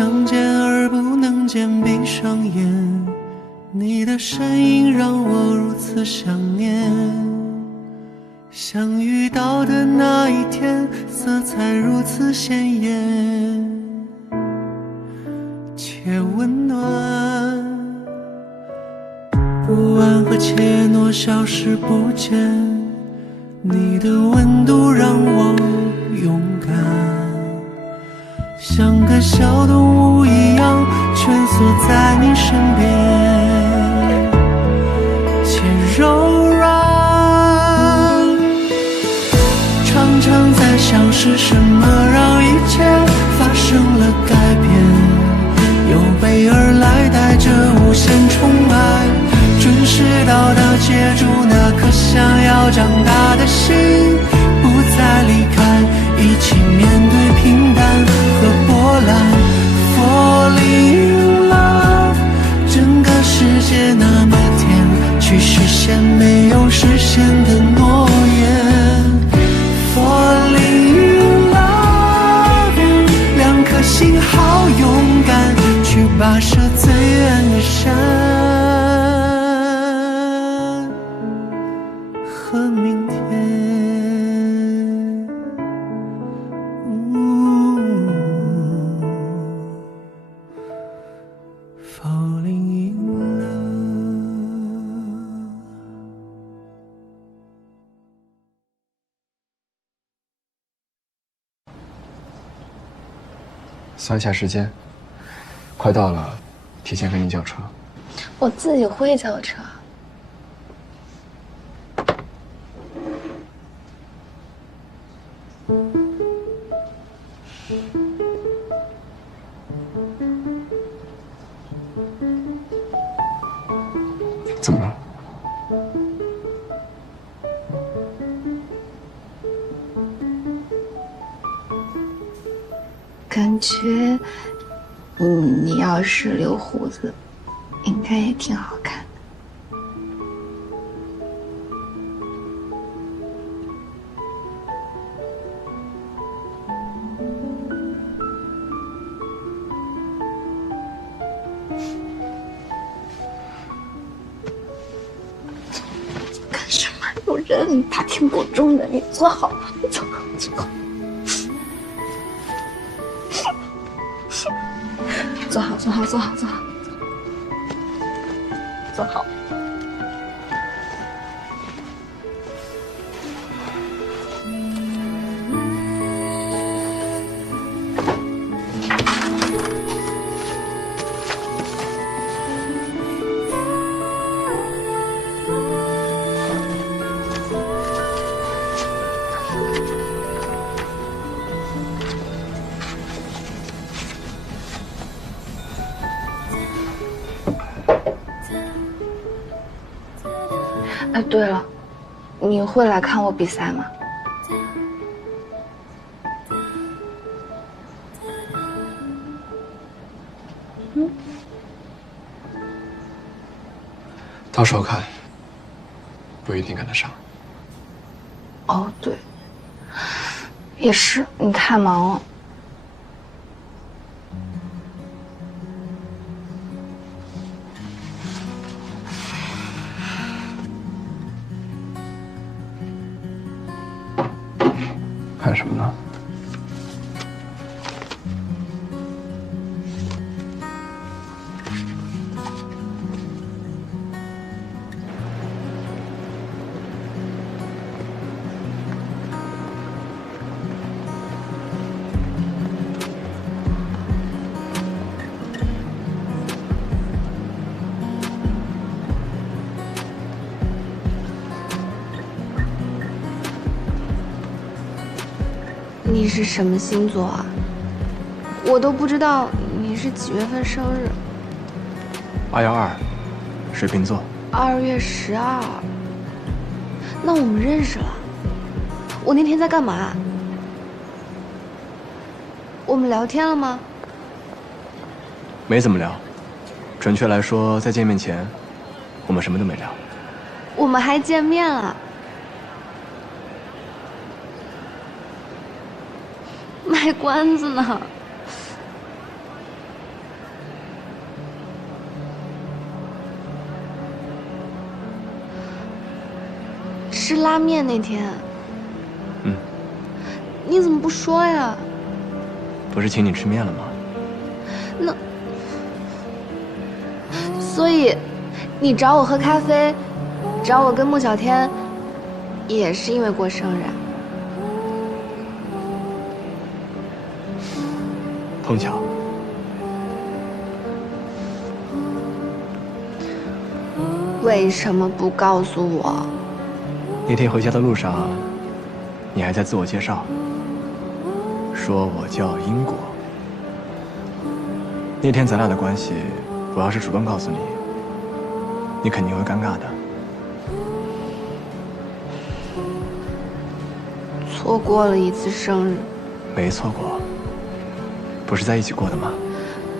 相见而不能见，闭上眼，你的身影让我如此想念。相遇到的那一天，色彩如此鲜艳且温暖，不安和怯懦消失不见，你的温度让我勇敢，像个小动物一样蜷缩在你身边，且柔软。常常在想是什么让一切发生了改变，有备而来带着无限宠爱，准时到达接住那颗想要长大的心，不再离开，一起面对平淡和波澜。Falling in love， 整个世界那么甜，去实现没有实现的诺言。Falling in love， 两颗心好勇敢，去跋涉最远的山和明天。Falling in love。算一下时间，快到了，提前跟你叫车。我自己会叫车。怎么了？感觉，你要是留胡子，应该也挺好看的。干什么？有人怕听不中的，你坐好了，坐好，坐好。坐好，坐好，坐好，坐好，坐好。哎，对了，你会来看我比赛吗？到时候看，不一定赶得上。哦，对，也是，你太忙了。看什么呢？你是什么星座啊？我都不知道你是几月份生日。212，水瓶座。2月12。那我们认识了。我那天在干嘛？我们聊天了吗？没怎么聊，准确来说，在见面前，我们什么都没聊。我们还见面了。卖关子呢。吃拉面那天。嗯。你怎么不说呀？不是请你吃面了吗？那，所以，你找我喝咖啡，找我跟穆小天，也是因为过生日啊？碰巧。为什么不告诉我？那天回家的路上，你还在自我介绍，说我叫英国。那天咱俩的关系，我要是主动告诉你，你肯定会尴尬的。错过了一次生日。没错过，不是在一起过的吗？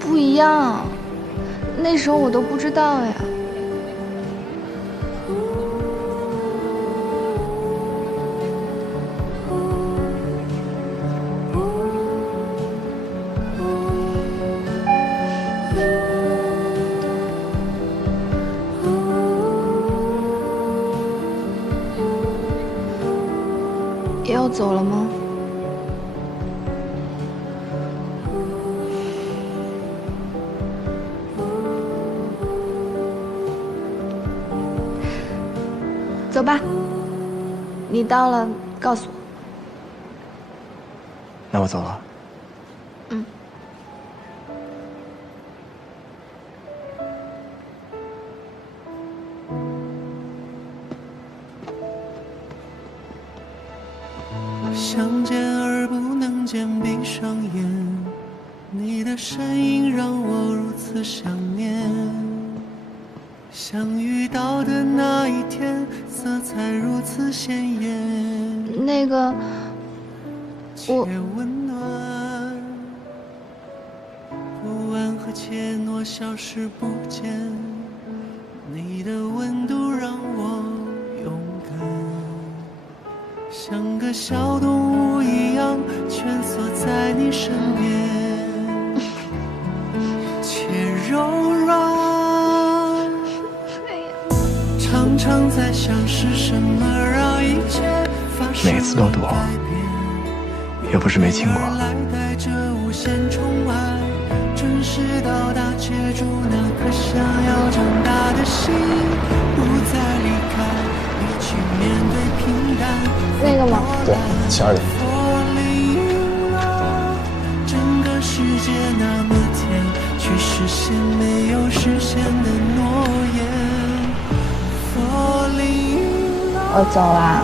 不一样，那时候我都不知道呀。要走了吗？走吧，你到了告诉我。那我走了。嗯。想见而不能见，闭上眼，你的身影让我如此想念。相遇到的那一天，色彩如此鲜艳。那个，我温暖，不安和怯懦消失不见，你的温度让我勇敢。像个小动物一样蜷缩在你身边，且柔软。常常在想是什么让一切发生每次都躲，又不是没亲过。带着无限宠爱，准时到达，接住那颗想要长大的心，不再离开，一起面对平淡。那个吗？对，12点。整个世界那么甜，却实现没有实现的诺言。我走啦。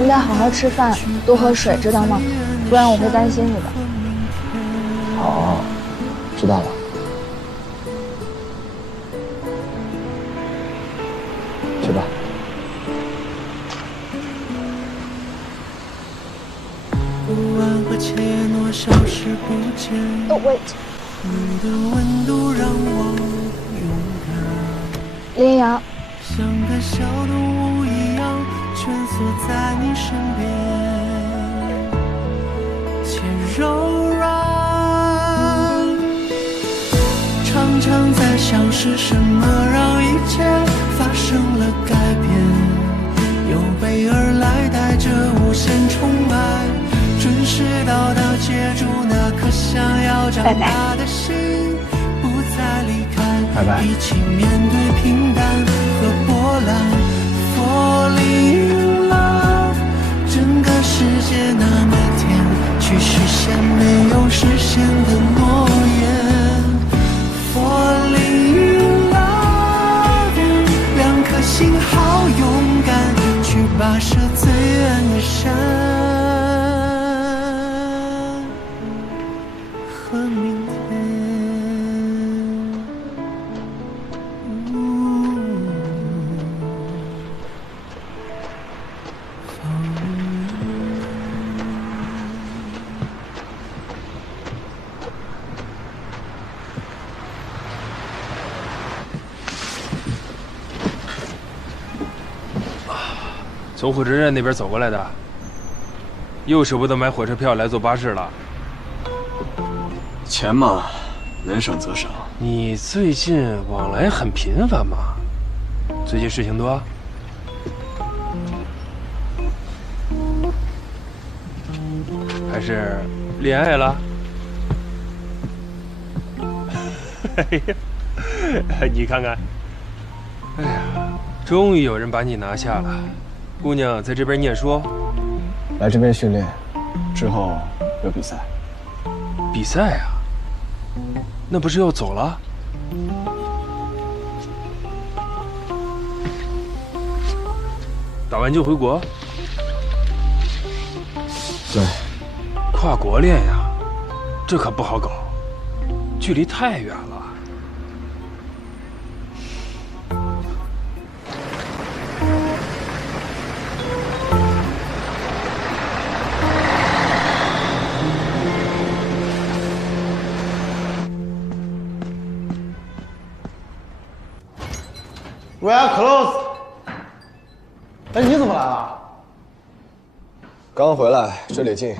你得好好吃饭，多喝水，知道吗？不然我会担心你的。好，知道了。去吧。wait。你的温度让我勇敢。林阳。像个小动物一样蜷缩在你身边，且柔软。常常在想是什么让一切发生了改变，有备而来带着无限宠爱，准时到达，接住那颗想要长大的心，不再离开，拜拜。一起面对平淡和波澜。Falling in love， 整个世界那么甜，去实现没有实现的诺言。Falling in love， 两颗心好勇敢，去跋涉最远的山和明天。从火车站那边走过来的，又舍不得买火车票来坐巴士了。钱嘛，能省则省。你最近往来很频繁吗？最近事情多？还是恋爱了？哎呀，你看看，哎呀，终于有人把你拿下了。姑娘在这边念书，来这边训练，之后有比赛。比赛啊？那不是要走了？打完就回国？对，跨国恋呀，这可不好搞，距离太远了。We are close。哎，你怎么来了？刚回来，这里近，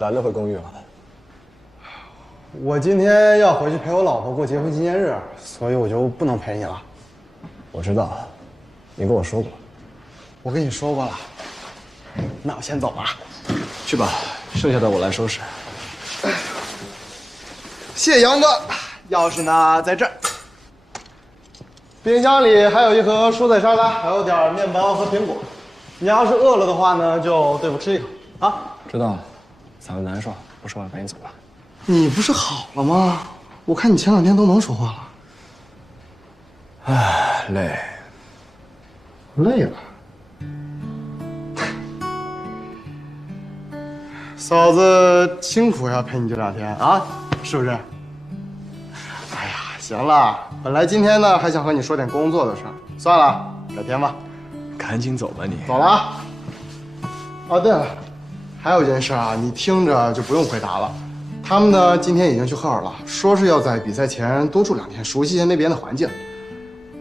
懒得回公寓了。我今天要回去陪我老婆过结婚纪念日，所以我就不能陪你了。我知道，你跟我说过。我跟你说过了。那我先走了。去吧，剩下的我来收拾。谢谢杨哥，钥匙呢在这儿。冰箱里还有一盒蔬菜沙拉，还有点面包和苹果。你要是饿了的话呢，就对付吃一口啊。知道了，嗓子难受，不说话赶紧走吧。你不是好了吗？我看你前2天都能说话了。唉，累。累了。嫂子辛苦呀，陪你这2天啊，是不是？哎呀，行了，本来今天呢还想和你说点工作的事儿，算了，改天吧。赶紧走吧你。走了啊。哦，对了，还有一件事啊，你听着就不用回答了。他们呢今天已经去赫尔了，说是要在比赛前多住2天，熟悉一下那边的环境。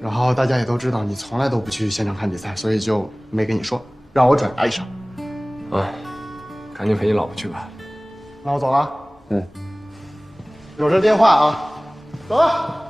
然后大家也都知道你从来都不去现场看比赛，所以就没跟你说，让我转达一声。赶紧陪你老婆去吧。那我走了。有这电话啊，走了。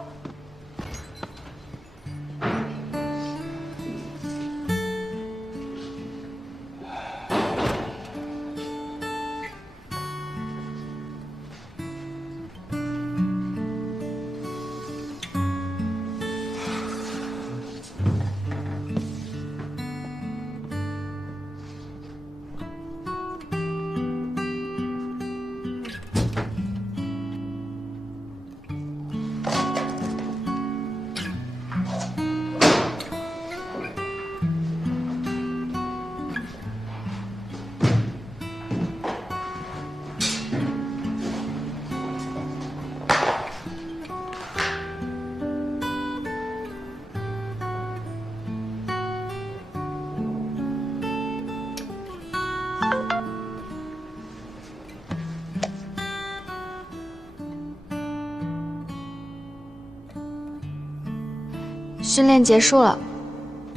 训练结束了，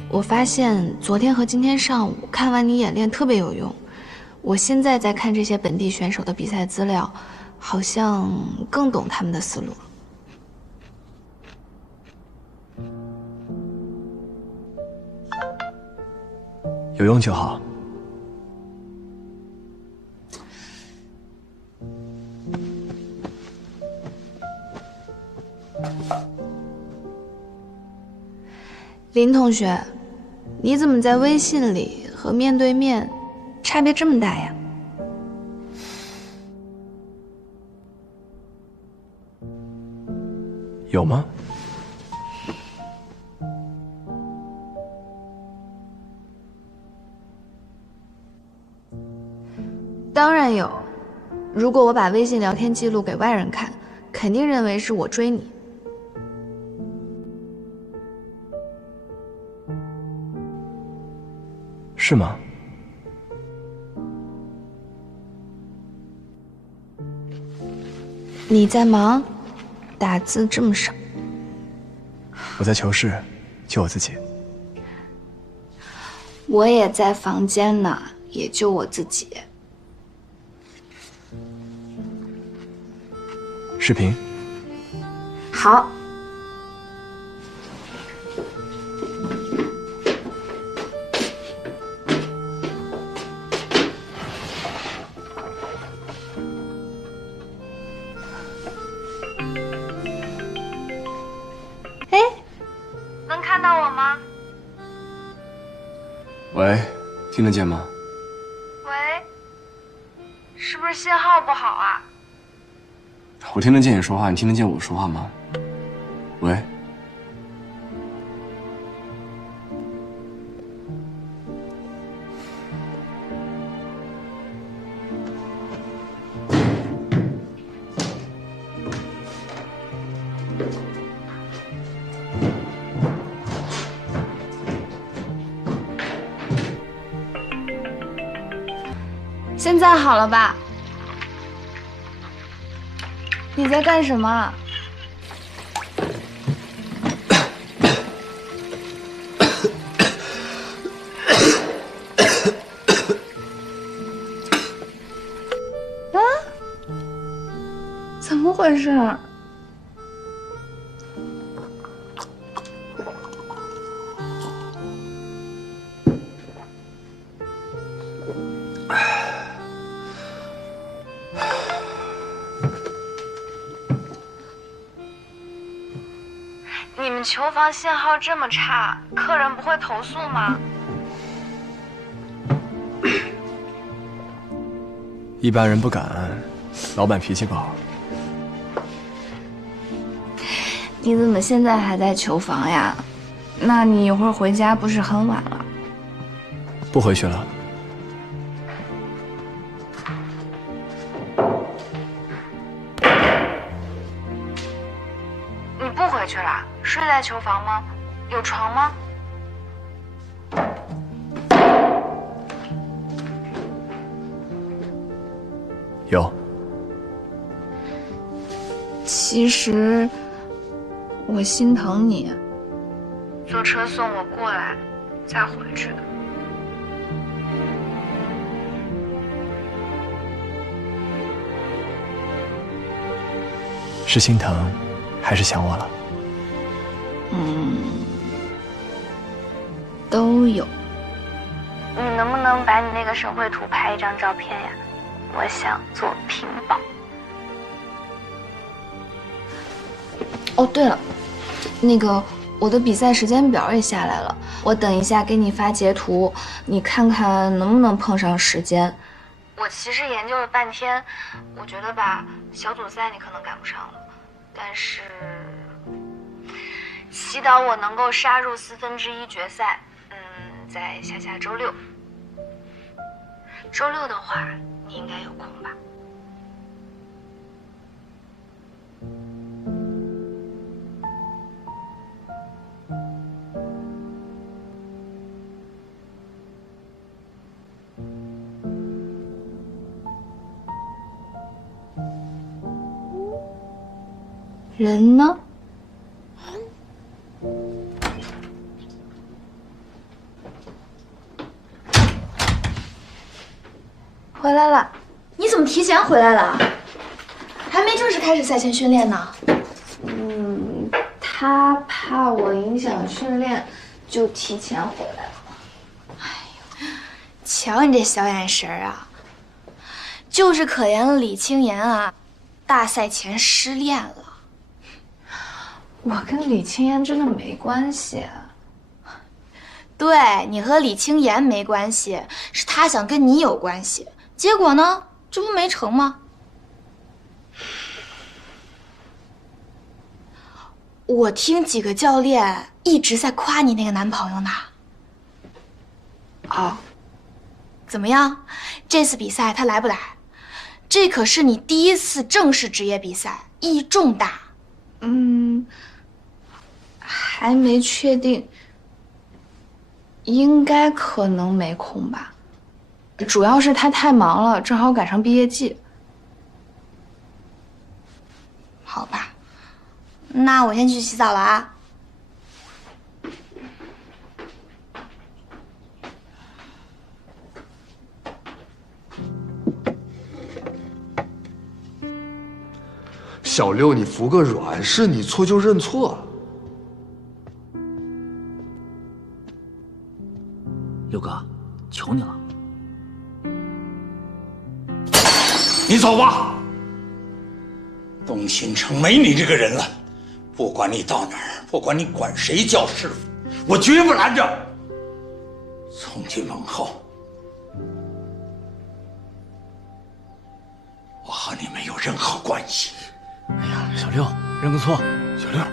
我发现昨天和今天上午看完你演练特别有用。我现在在看这些本地选手的比赛资料，好像更懂他们的思路了。有用就好。林同学，你怎么在微信里和面对面差别这么大呀？有吗？当然有。如果我把微信聊天记录给外人看，肯定认为是我追你。是吗？你在忙，打字这么少。我在求是，救我自己。我也在房间呢，也就我自己。视频。好。喂，听得见吗？喂，是不是信号不好啊？我听得见你说话，你听得见我说话吗？喂。现在好了吧？你在干什么？啊？怎么回事？你们球房信号这么差，客人不会投诉吗？一般人不敢，老板脾气不好。你怎么现在还在球房呀？那你一会儿回家不是很晚了？不回去了。你不回去了？睡在球房吗？有床吗？有。其实我心疼你，坐车送我过来，再回去的。是心疼，还是想我了？都有。你能不能把你那个手绘图拍一张照片呀？我想做屏保。哦，对了，那个我的比赛时间表也下来了，我等一下给你发截图，你看看能不能碰上时间。我其实研究了半天，我觉得吧，小组赛你可能赶不上了，但是祈祷我能够杀入1/4决赛。在下周六。周六的话，你应该有空吧？人呢？回来了。你怎么提前回来了？还没正式开始赛前训练呢。他怕我影响训练，就提前回来了。哎呦，瞧你这小眼神啊，就是可怜了李青言啊，大赛前失恋了。我跟李青言真的没关系。对，你和李青言没关系，是他想跟你有关系，结果呢，这不没成吗？我听几个教练一直在夸你那个男朋友呢。哦，怎么样？这次比赛他来不来？这可是你第一次正式职业比赛，意义重大。还没确定，应该可能没空吧。主要是他太忙了，正好赶上毕业季。好吧，那我先去洗澡了啊。小六，你服个软，是你错就认错。六哥，求你了。你走吧。东新城没你这个人了，不管你到哪儿，不管你管谁叫师傅，我绝不拦着。从今往后，我和你没有任何关系。哎呀，小六，认个错。小六，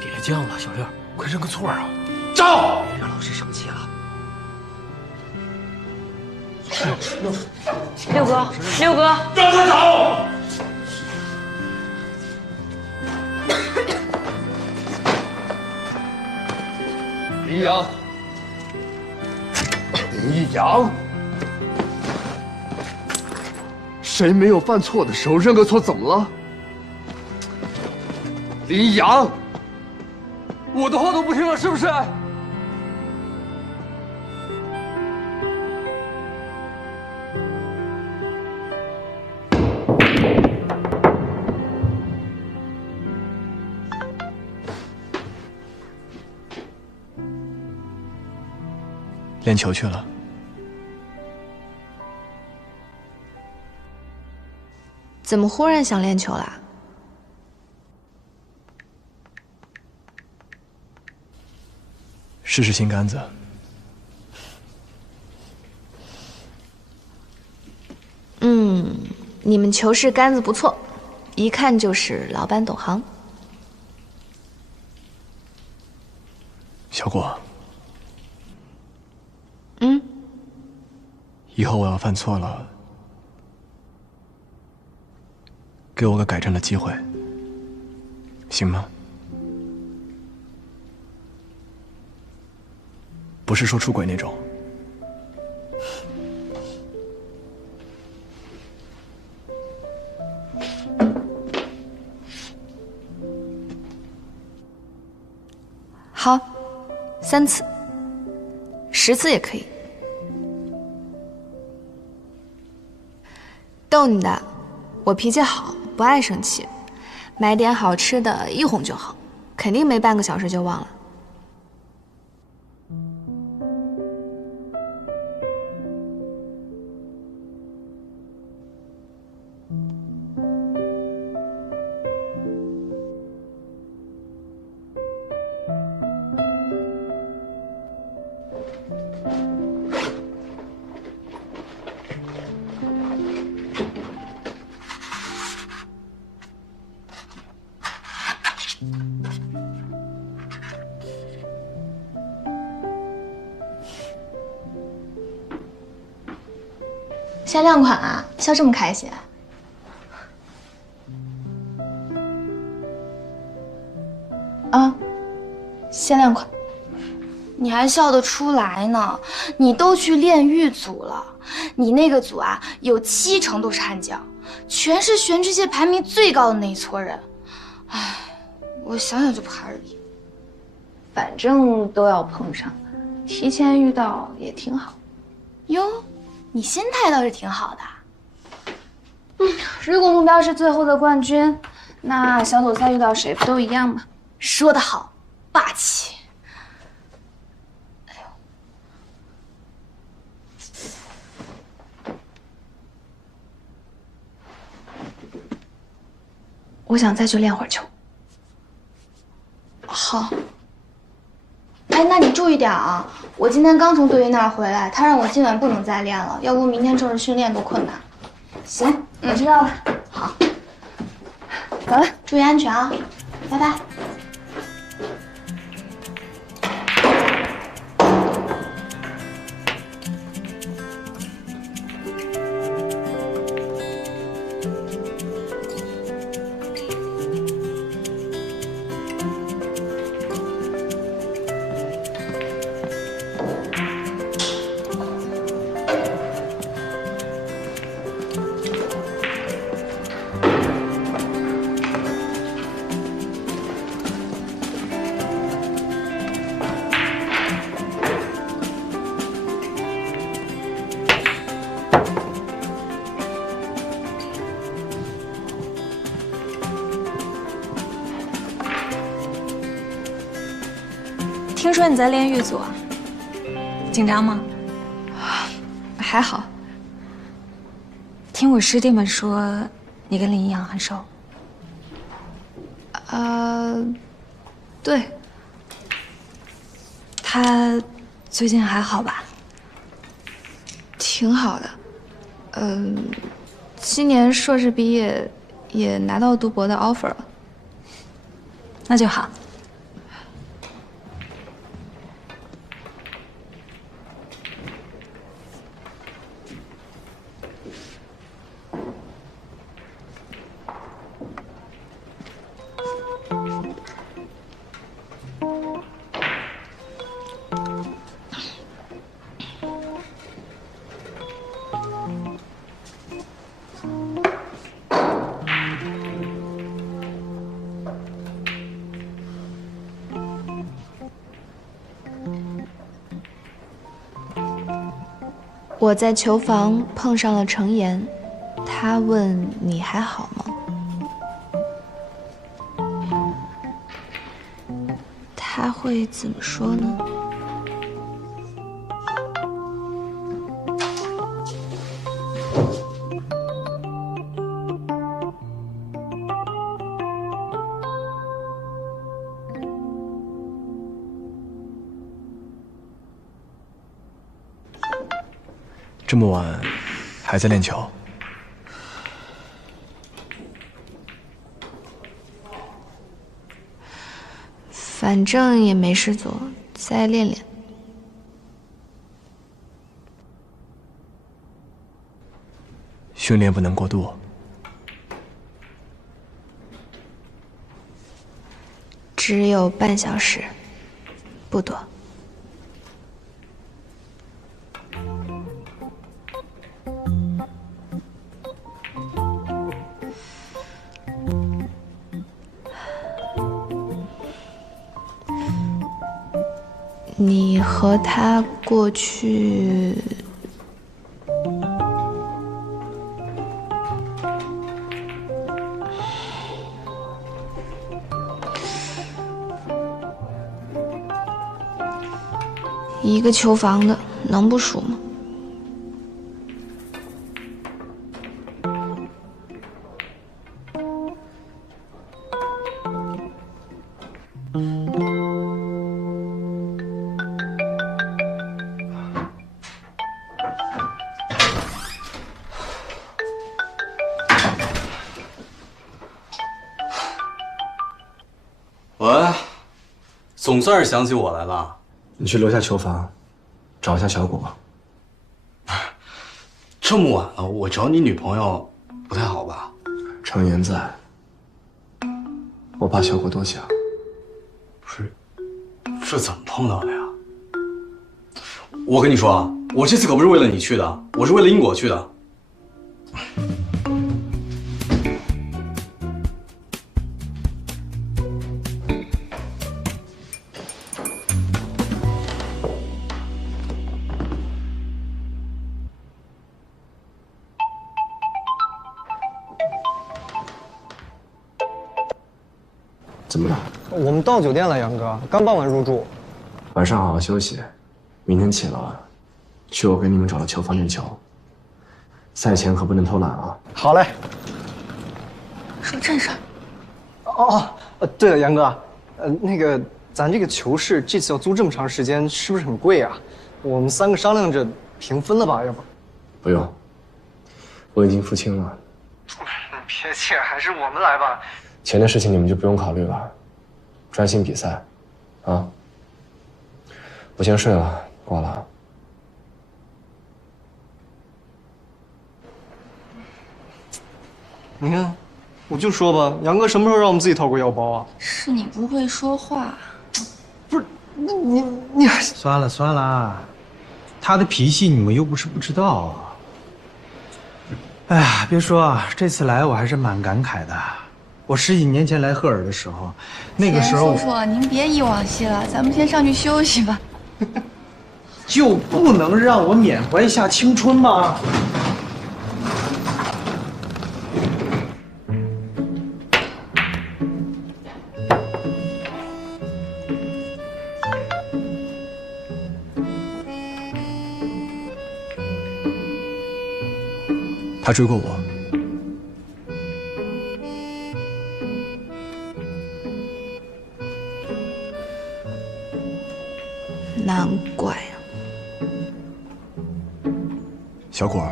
别这样了，小六，快认个错啊！走！别让老师生气了。六哥，六哥，让他走！林阳，林一阳，谁没有犯错的时候认个错怎么了？林一阳，我的话都不听了是不是？练球去了。怎么忽然想练球啦？试试新杆子。你们球室杆子不错，一看就是老板懂行。小果。嗯。以后我要犯错了，给我个改正的机会，行吗？不是说出轨那种。好，3次，10次也可以。逗你的，我脾气好，不爱生气，买点好吃的一哄就好，肯定没半个小时就忘了。限量款啊，笑这么开心。啊，限量款，你还笑得出来呢？你都去练狱组了，你那个组啊，有70%都是悍将，全是全世界排名最高的那一撮人。唉，我想想就怕而已。反正都要碰上，提前遇到也挺好。哟，你心态倒是挺好的。如果目标是最后的冠军，那小组赛遇到谁不都一样吗？说得好，霸气。哎呦，我想再去练会儿球。好。哎，那你注意点啊！我今天刚从队医那儿回来，他让我今晚不能再练了，要不明天正式训练多困难。行，我知道了。好，走了，注意安全啊！拜拜。听说你在练狱组啊？紧张吗？还好。听我师弟们说，你跟林一阳很熟。对。他最近还好吧？挺好的。今年硕士毕业，也拿到读博的 offer 了。那就好。我在球房碰上了程岩，他问你还好吗？他会怎么说呢？这么晚还在练球？反正也没事做，再练练。训练不能过度。只有半小时，不多。你和他过去一个球房的，能不熟吗？喂，总算是想起我来了。你去楼下球房找一下小果。这么晚了，我找你女朋友不太好吧？程岩在，我怕小果多想。不是，这怎么碰到的呀？我跟你说啊，我这次可不是为了你去的，我是为了英果去的。怎么了？我们到酒店了，杨哥，刚办完入住。晚上好好休息，明天起了去我给你们找的球房练球。赛前可不能偷懒啊！好嘞。说正事儿。对了，杨哥，那个咱这个球室这次要租这么长时间，是不是很贵啊？我们3个商量着平分了吧？要不？不用，我已经付清了。别介，还是我们来吧。钱的事情你们就不用考虑了，专心比赛，啊！我先睡了，挂了。你看，我就说吧，杨哥什么时候让我们自己掏过腰包啊？是你不会说话。不是，你还算了算了，他的脾气你们又不是不知道。哎呀，别说，这次来我还是蛮感慨的。我10几年前来赫尔的时候，那个时候叔叔，您别忆往昔了，咱们先上去休息吧。就不能让我缅怀一下青春吗？他追过我。难怪啊！小果儿，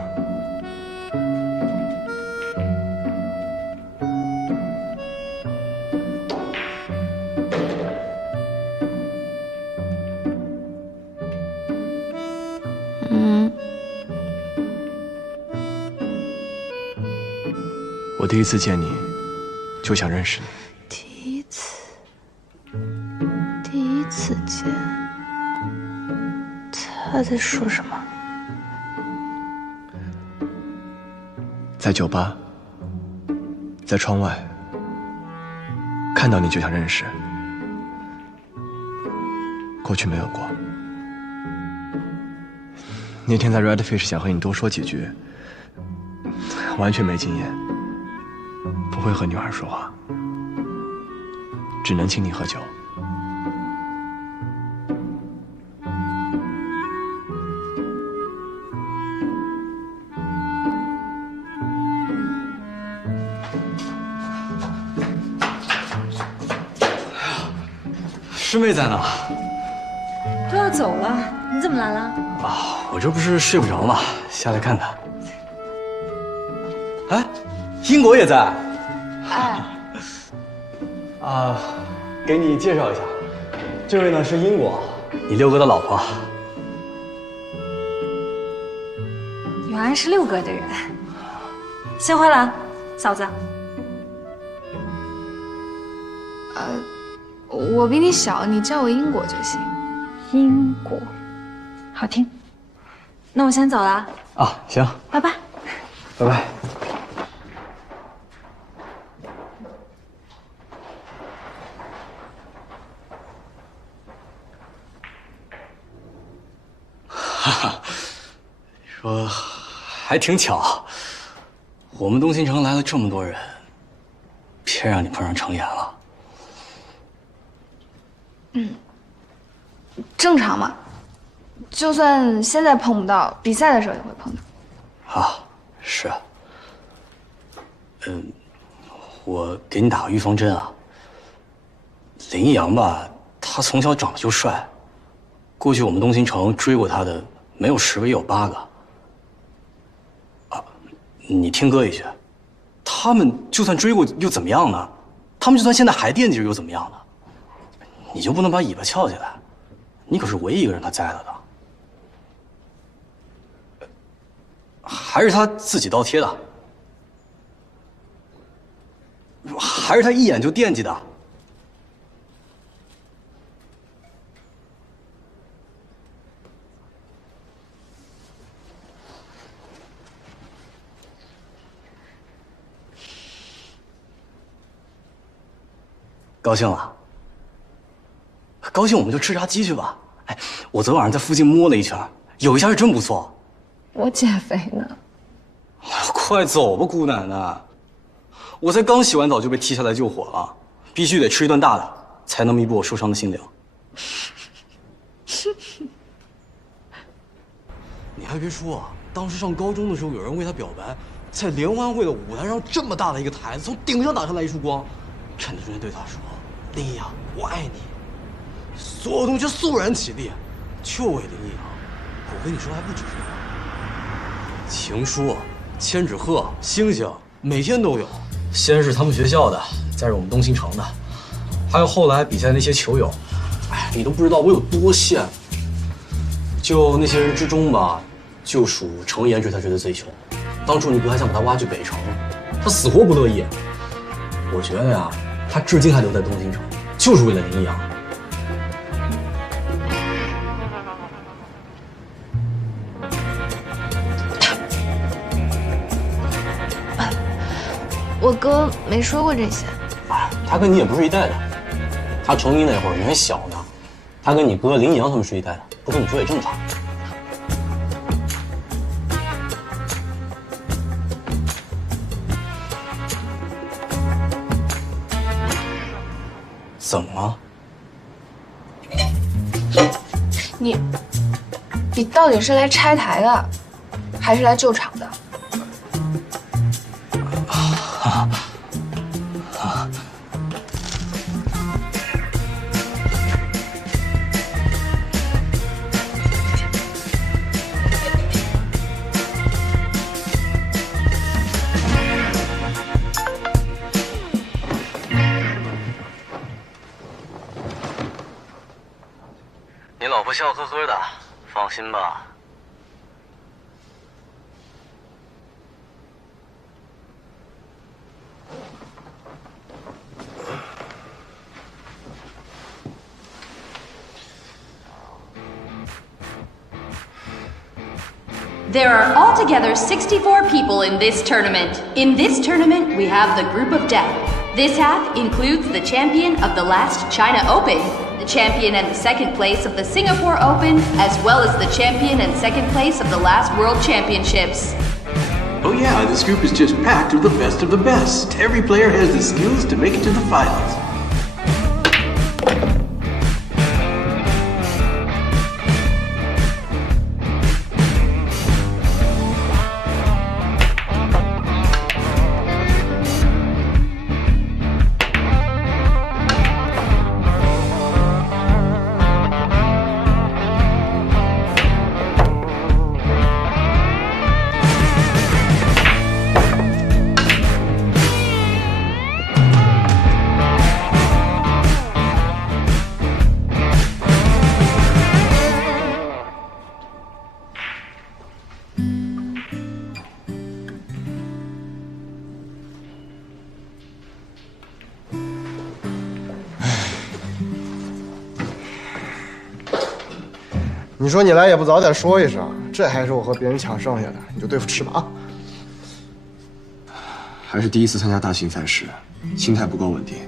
我第一次见你，就想认识你。第一次见，他在说什么？在酒吧，在窗外，看到你就想认识。过去没有过。那天在 Redfish 想和你多说几句，完全没经验，不会和女孩说话，只能请你喝酒。师妹在呢。都要走了，你怎么来了？啊，我这不是睡不着吗？下来看看。哎，英国也在。哎。给你介绍一下，这位呢是英国，你六哥的老婆。原来是六哥的人。先回来，嫂子。我比你小，你叫我英果就行。英果，好听。那我先走了。啊，行，拜拜。拜拜。哈哈，说还挺巧，我们东新城来了这么多人，偏让你碰上程岩了。正常嘛，就算现在碰不到，比赛的时候也会碰到。啊，是。我给你打个预防针啊。林一阳吧，他从小长得就帅，过去我们东新城追过他的，没有10个也有8个。啊，你听哥一句，他们就算追过又怎么样呢？他们就算现在还惦记着又怎么样呢？你就不能把尾巴翘起来？你可是唯一一个让他栽了的，还是他自己倒贴的，还是他一眼就惦记的？高兴了？高兴我们就吃炸鸡去吧。哎，我昨晚上在附近摸了一圈，有一家是真不错。我减肥呢。快走吧，姑奶奶！我才刚洗完澡就被踢下来救火了，必须得吃一顿大的，才能弥补我受伤的心灵。你还别说啊，当时上高中的时候，有人为他表白，在联欢会的舞台上，这么大的一个台子，从顶上打下来一束光，站在中间对他说：“林一阳，我爱你。”所有同学肃然起立，就为林一阳。我跟你说，还不止这样，情书、千纸鹤、星星，每天都有。先是他们学校的，再是我们东新城的，还有后来比赛那些球友。哎，你都不知道我有多羡慕。就那些人之中吧，就属程岩追他追得最凶。当初你哥还想把他挖去北城，他死活不乐意。我觉得呀，他至今还留在东新城，就是为了林一阳。我哥没说过这些。他跟你也不是一代的，他成一那会儿你还小呢。他跟你哥林一阳他们是一代的，不跟你说也正常。怎么了？你到底是来拆台的，还是来救场的？我笑呵呵的，放心吧。There are altogether 64 people in this tournament. In this tournament, we have the Group of Death. This half includes the champion of the last China Open, the champion and the second place of the Singapore Open, as well as the champion and second place of the last World Championships. Oh yeah, this group is just packed with the best. Every player has the skills to make it to the finals.你说你来也不早点说一声，这还是我和别人抢剩下的，你就对付吃吧啊！还是第一次参加大型赛事，心态不够稳定。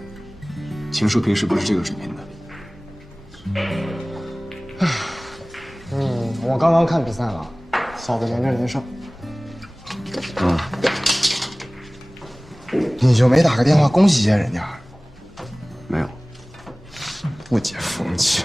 秦叔平时不是这个水平的。我刚刚看比赛了，嫂子连战连胜。你就没打个电话恭喜一下人家？没有。不解风情。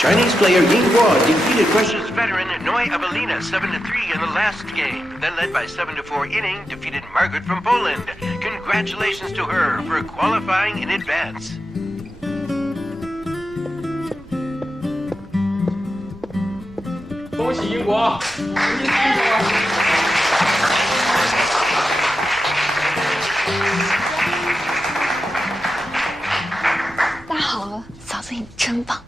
Chinese player Ying Guo defeated Russia's veteran Noi Avelina 7-3 in the last game, then led by 7-4 inning, defeated Margaret from Poland. Congratulations to her for qualifying in advance. 恭喜英国！恭喜英国！大家好，嫂子你真棒。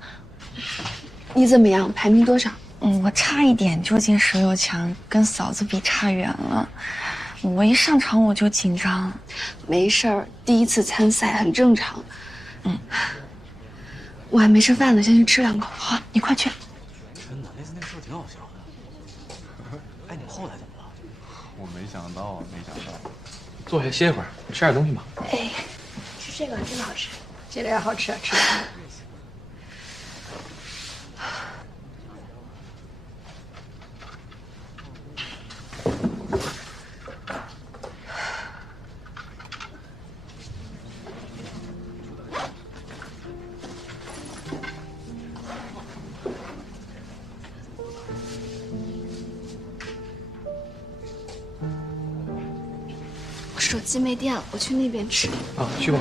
你怎么样？排名多少？我差一点就进16强，跟嫂子比差远了。我一上场我就紧张。没事儿，第一次参赛很正常。我还没吃饭呢，先去吃2口。好，你快去。真的，那次那个事儿挺好笑的。哎，你们后来怎么了？我没想到，没想到。坐下歇一会儿，吃点东西吧。哎，吃这个真好吃，这个也好吃，吃。手机没电了，我去那边吃。啊，去吧。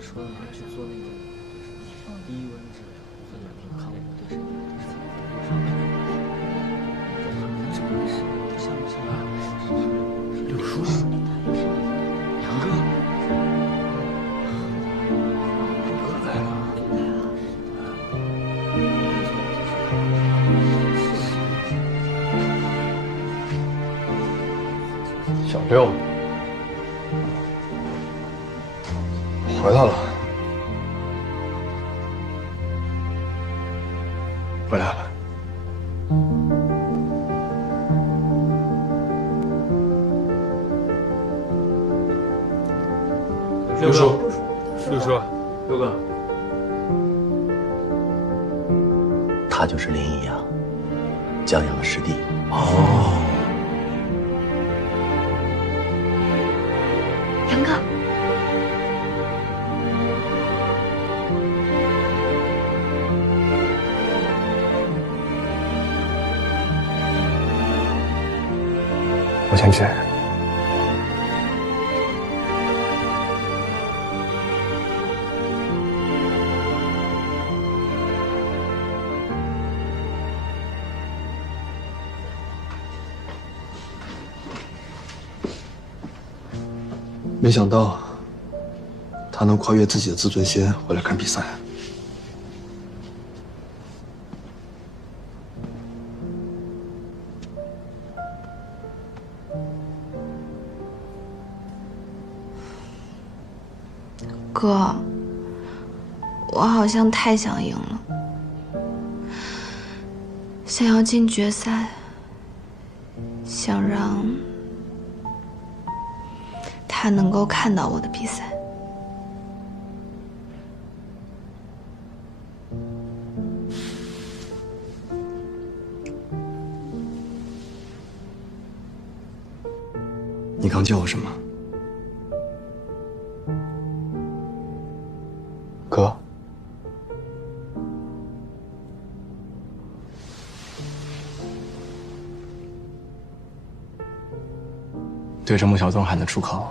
说的去做那个低温治疗，分点抗我对身体的伤害。这个是像不像啊？柳叔，杨哥，哥来了。小六。回来了。回来了。六叔，六叔，六哥，他就是林一阳，江阳的师弟。哦，杨哥，我先去。没想到他能跨越自己的自尊心回来看比赛。哥，我好像太想赢了，想要进决赛，想让他能够看到我的比赛。你刚叫我什么？哥。对着穆小宗喊得出口，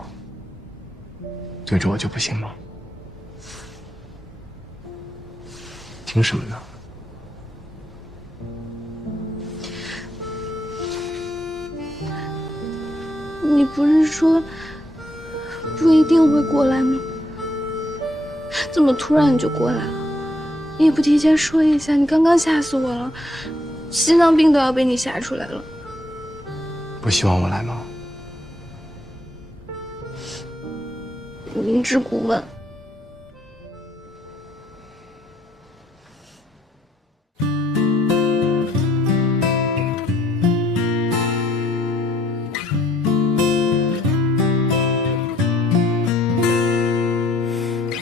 对着我就不行吗？听什么呢？你不是说不一定会过来吗？怎么突然你就过来了？你也不提前说一下，你刚刚吓死我了，心脏病都要被你吓出来了。不希望我来吗？明知故问。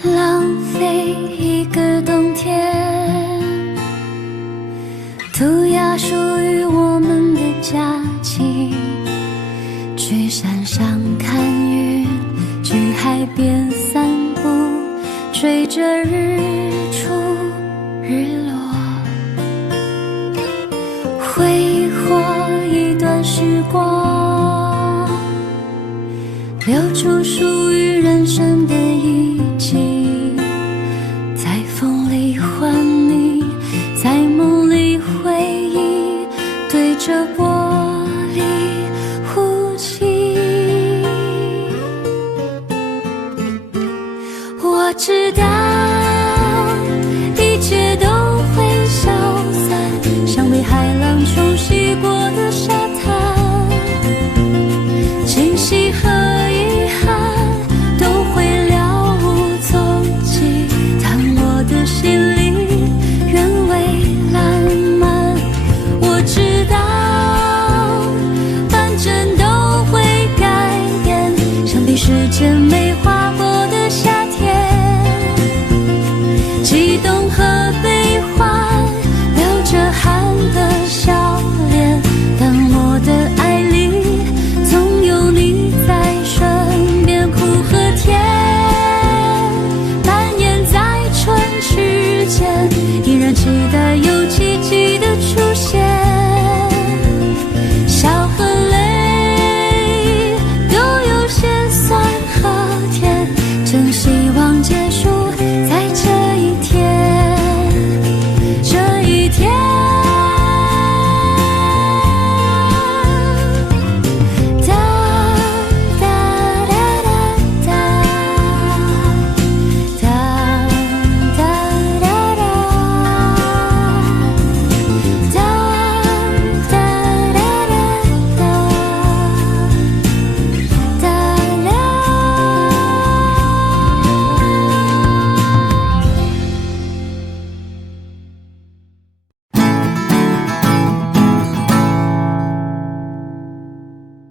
浪费一个冬天，涂鸦属于我们的假期，去山上看云，去海边散步，追着日出日落，挥霍一段时光，留住属